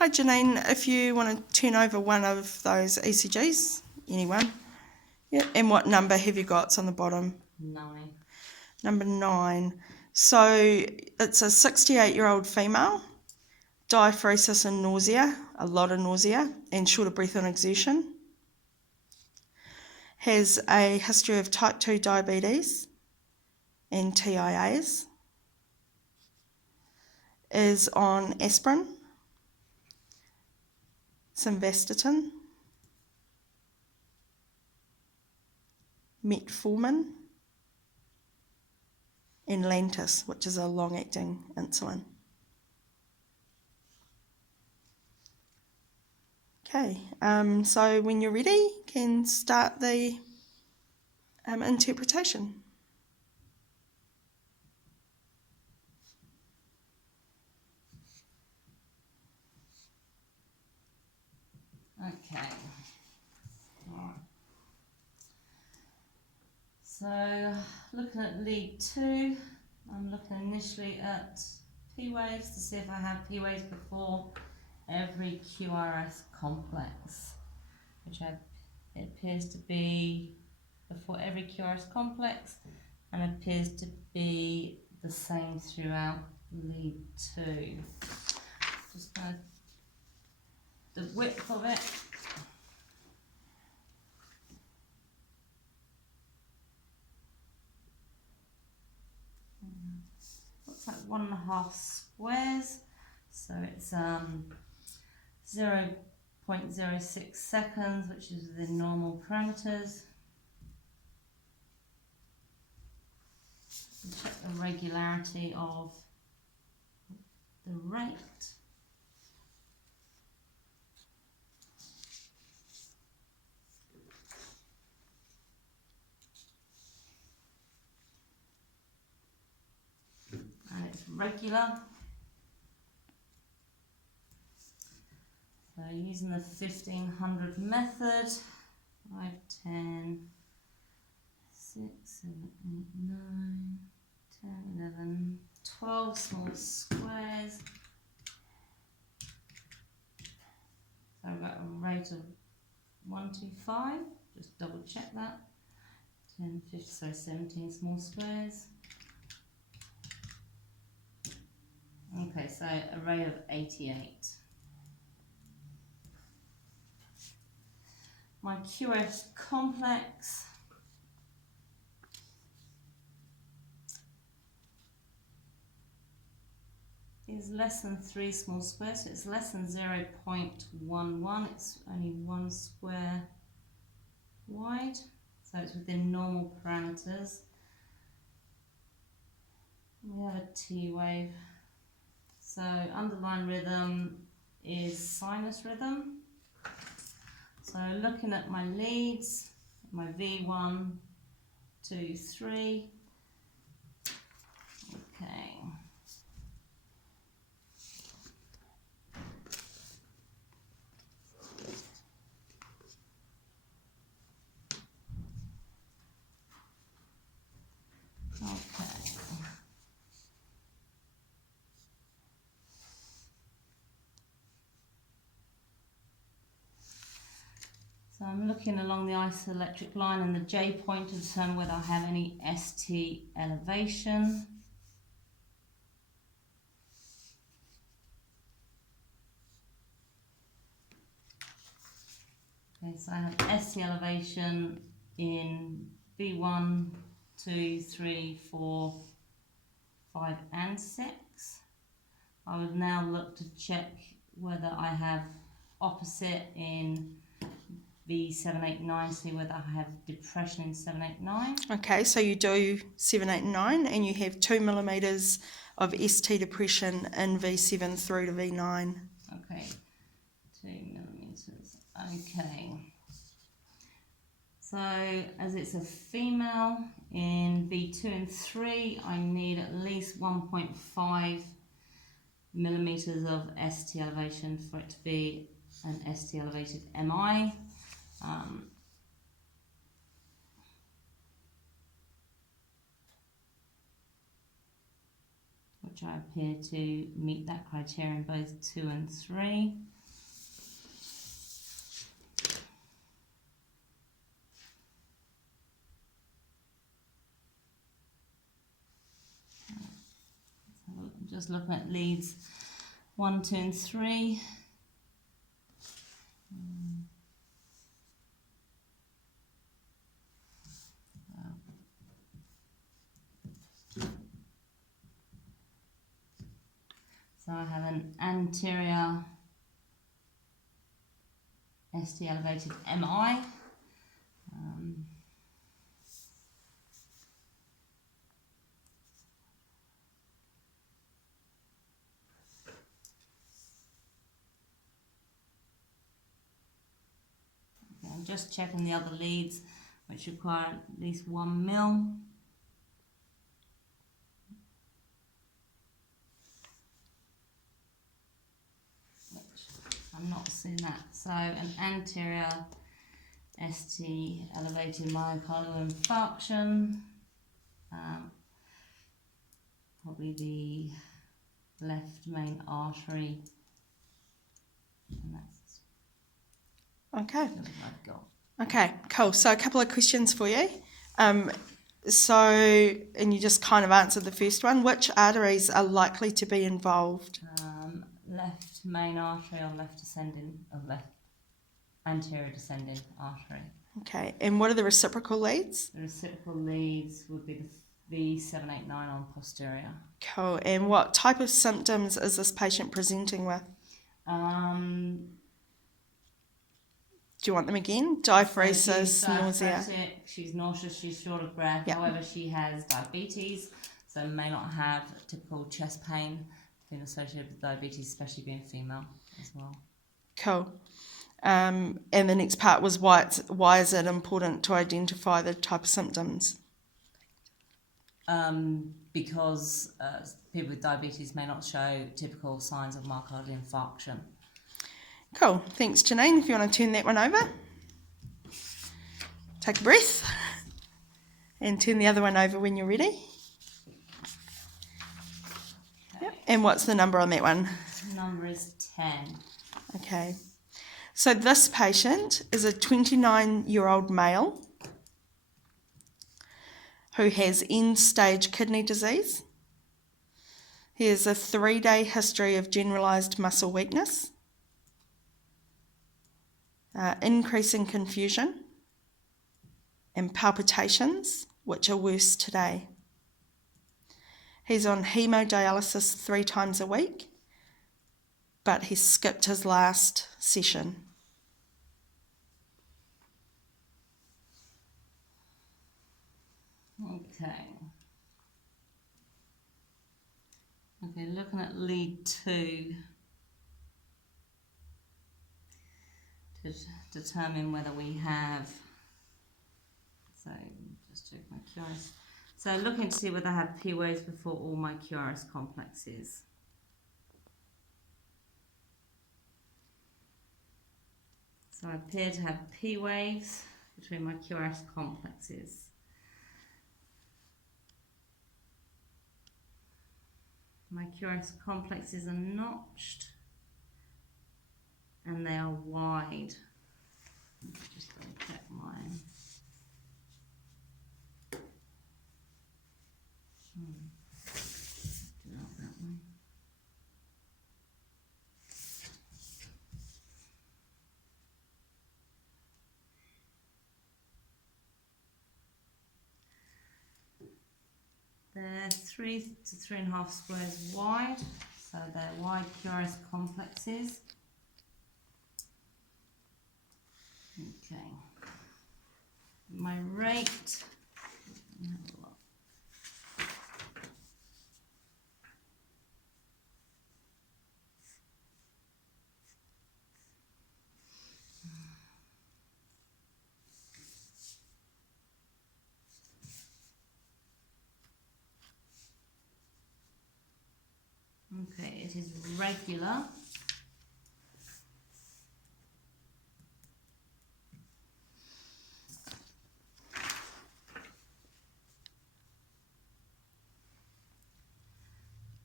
Hi Janine, if you want to turn over one of those ECGs, anyone. Yeah, and what number have you got? It's on the bottom. 9. Number 9. So it's a 68-year-old female, diaphoresis and nausea, a lot of nausea, and short of breath on exertion. Has a history of type 2 diabetes and TIAs. Is on aspirin, simvastatin, metformin, and Lantus, which is a long-acting insulin. Okay, so when you're ready, you can start the interpretation. Okay. Alright. So, looking at lead 2, I'm looking initially at P waves to see if I have P waves before every QRS complex, which it appears to be before every QRS complex and appears to be the same throughout lead 2. Just going to the width of it. Looks like 1.5 squares, so it's 0.06 seconds, which is within normal parameters. And check the regularity of the rate. And it's regular. So using the 1500 method, 5, 10, 6, 7, 8, 9, 10, 11, 12 small squares. So I've got a rate of 125, just double check that. 10, 50, sorry, 17 small squares. Okay, so a rate of 88. My QRS complex is less than 3 small squares, so it's less than 0.11, it's only 1 square wide, so it's within normal parameters. We have a T wave, so underlying rhythm is sinus rhythm. So looking at my leads, my V1, 2, 3, okay. Okay. So I'm looking along the isoelectric line and the J point to determine whether I have any ST elevation. Okay, so I have ST elevation in V1, 2, 3, 4, 5 and 6. I would now look to check whether I have opposite in V7, 8, 9, see whether I have depression in 7, 8, 9. Okay, so you do 7, 8, 9, and you have 2 millimetres of ST depression in V7 through to V9. Okay, 2 millimetres. Okay. So, as it's a female, in V2 and 3, I need at least 1.5 millimetres of ST elevation for it to be an ST elevated MI. Which I appear to meet that criteria in both 2 and 3. just looking at leads 1, 2 and 3. So I have an anterior ST elevated MI. I'm just checking the other leads, which require at least 1 mil. I'm not seeing that. So an anterior ST elevated myocardial infarction, probably the left main artery, and that's Okay. what I've got. Okay, cool. So a couple of questions for you. And you just kind of answered the first one. Which arteries are likely to be involved? Left main artery or left anterior descending artery. Okay, and what are the reciprocal leads? The reciprocal leads would be the V789 on posterior. Cool. And what type of symptoms is this patient presenting with? Do you want them again? Diaphoresis, She's nausea. diaphoretic, she's nauseous, she's short of breath. Yep. However, she has diabetes, so may not have typical chest pain being associated with diabetes, especially being female as well. Cool. And the next part was why is it important to identify the type of symptoms? Because people with diabetes may not show typical signs of myocardial infarction. Cool. Thanks, Janine. If you want to turn that one over. Take a breath. And turn the other one over when you're ready. Okay. Yep. And what's the number on that one? Number is 10. Okay. So this patient is a 29-year-old male who has end-stage kidney disease. He has a 3-day history of generalised muscle weakness, increasing confusion, and palpitations, which are worse today. He's on hemodialysis 3 times a week, but he skipped his last session. Okay, looking at lead 2 to determine whether we have, so just check my QRS. So looking to see whether I have P waves before all my QRS complexes. So I appear to have P waves between my QRS complexes. My QRS complexes are notched and they are wide. Just going to check mine. Do it that way. They're 3 to 3.5 squares wide, so they're wide QRS complexes. Okay. My rate. Let me have a look. Okay, it is regular.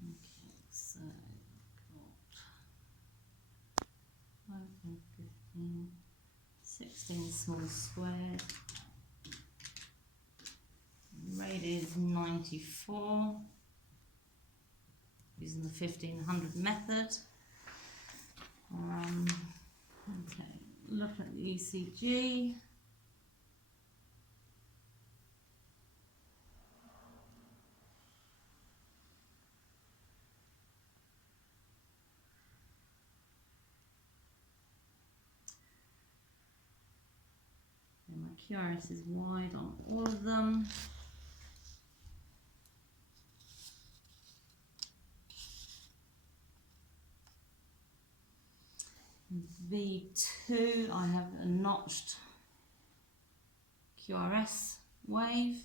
Okay, so got 5 and 15, 16 small squared. Rate is 94. using the 1500 method. Okay, look at the ECG. And my QRS is wide on all of them. V2, I have a notched QRS wave.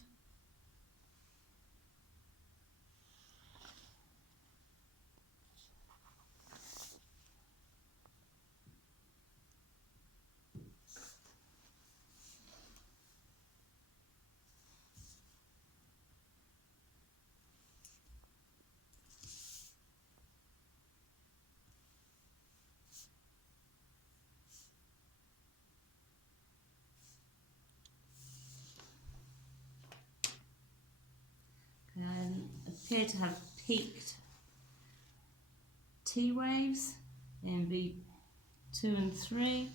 Appear to have peaked T waves in V2 and 3.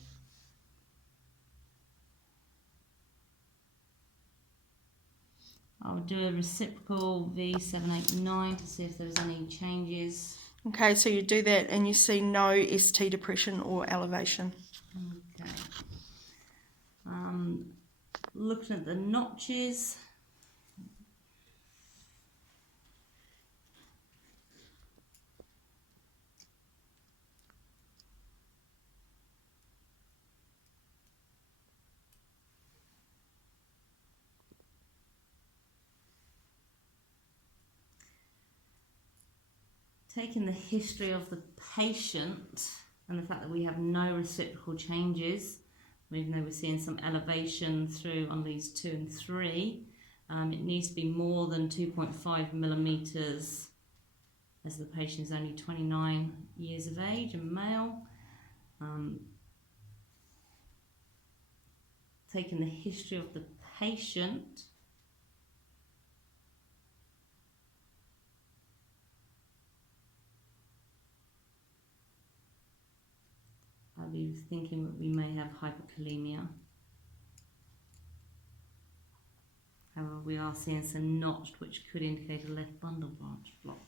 I'll do a reciprocal V789 to see if there's any changes. Okay, so you do that and you see no ST depression or elevation. Okay. Looking at the notches. Taking the history of the patient and the fact that we have no reciprocal changes, even though we're seeing some elevation through on these 2 and 3, it needs to be more than 2.5 millimeters as the patient is only 29 years of age and male. Taking the history of the patient, I'll be thinking that we may have hyperkalemia. However, we are seeing some notched, which could indicate a left bundle branch block.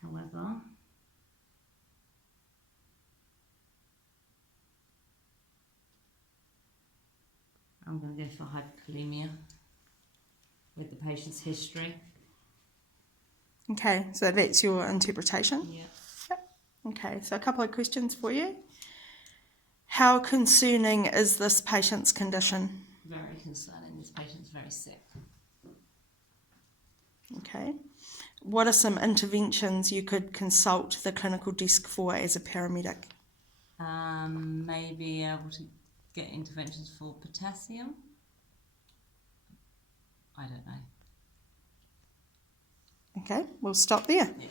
However, I'm going to go for hyperkalemia with the patient's history. Okay, so that's your interpretation? Yeah. Okay, so a couple of questions for you. How concerning is this patient's condition? Very concerning. This patient's very sick. Okay. What are some interventions you could consult the clinical desk for as a paramedic? Maybe able to get interventions for potassium. I don't know. Okay, we'll stop there. Yeah.